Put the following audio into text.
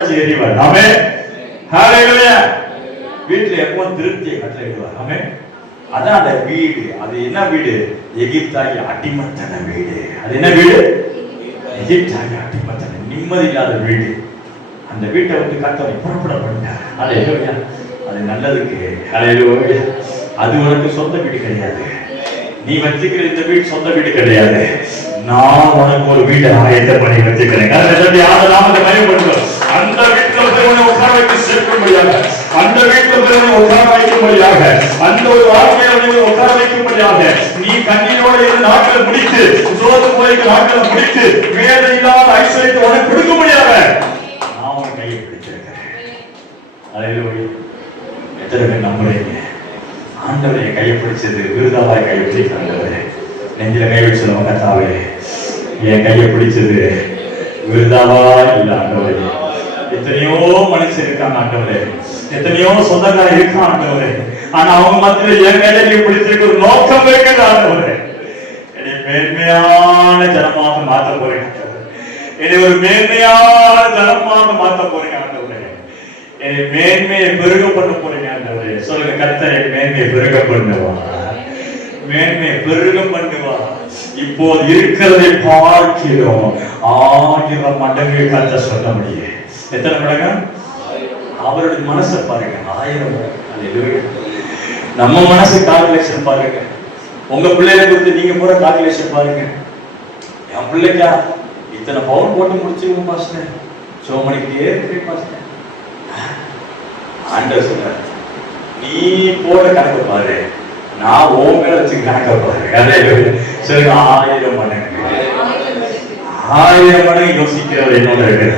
எறிவார். ஆமென். ஹalleluya. வீட்டுல எப்பவும் திருப்தியை கட்டளையிடுவார். ஆமென். அதான் அந்த வீடு. அது என்ன வீடு? எகிப்தாகிய அடிமத்தன வீடு. அது என்ன வீடு? எகிப்தாகிய அடிமத்தன நிம்மதி இல்லாத வீடு. அந்த வீட்டை வந்து கர்த்தர் புறப்பட பண்ணிட்டார். ஹalleluya. அது நல்லதுக்கு. ஹalleluya. அது உனக்கு சொந்த வீடு கிடையாது. நீ வச்சிருக்கிற இந்த வீடு சொந்த வீடு கிடையாது. நான் உனக்கு ஒரு வீட்டை ஆயத்தம் பண்ணி வச்சிருக்கிறேன். நாமத்தை பயன்படுத்தும். அந்த வீட்டில் போய் உட்கார வைத்து சேர்க்கும்படியாக, அந்த வீட்டில் போய் உட்கார வைக்கும்படியாக, அந்த ஒரு வாழ்க்கையை உட்கார வைக்கும்படியாக, நீ கண்ணீரோடு இருந்து நாட்களை முடித்து, சோர்ந்து போயிருக்க நாட்களை முடித்து, வேலை இல்லாத ஐஸ்வர்யத்தை உனக்கு கொடுக்கும்படியாக நான் உன் கையை பிடிச்சிருக்கிறேன். ஹalleluya. எத்தனை பேர் நம்புறீங்க? ஆண்டவரை கையை பிடிச்சது விருதாவாய் கையை பிடிக்கிறாங்க. நெஞ்சில கை வச்சு கத்தாவே என் கையை பிடிச்சது விருதாவா இல்ல ஆண்டவரே. எத்தனையோ மனுஷன் இருக்காங்க ஆண்டவரே, எத்தனையோ சொந்தக்கார இருக்கான் ஆண்டவரே. ஆனா அவங்க மத்தியில என் கையை நீ பிடிச்சிருக்க ஒரு நோக்கம் இருக்குது ஆண்டவரே. என்னை மேன்மையான ஜனமாக மாற்ற போறேன். என்னை ஒரு மேன்மையான ஜனமாக மாற்ற போறேன் ஆண்டவரே. என்னை மேன்மையை பெருக பண்ண போறேன் ஆண்டவரே. சொல்லுங்க, கர்த்தரை மேன்மையை பெருக பண்ணுவா, மேன்மையை பெருக பண்ணுவா. இப்போது இருக்கிறதை பார்க்கிறோம் 1000 மடங்கு கர்த்தர் சொல்ல முடியும். எத்தனை மடங்கு? அவருடைய மனசை பாருங்க, 1000 மடங்கு. நம்ம மனசு கால்குலேஷன் பாருங்க. உங்க பிள்ளைகளை குறித்து நீங்க போற கால்குலேஷன் பாருங்க. என் பிள்ளைக்கா இத்தனை பவுன் போட்டு முடிச்சிருவோம் பாஸ்டர், சோமணிக்கு ஏற்கனவே பாஸ்டர். ஆண்டவர் சொல்றார், நீ போட கணக்கு பாரு, நான் ஓ மேல வச்சு கணக்க பாரு. சொல்லுங்க, 1000 மடங்கு 1000 மடங்கு யோசிக்கிறவர் என்னோட இருக்கு.